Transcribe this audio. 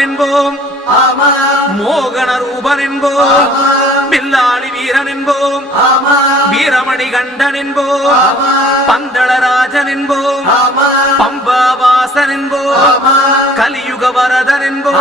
ரூபன் என்போம், மோகன ரூபன் என்போம், பில்லாளி வீரன் என்போம், வீரமணி கண்டன் என்போம், பந்தளராஜன் என்போம், பம்பாவாசன் என்போம், கலியுக வரதன் என்போம்.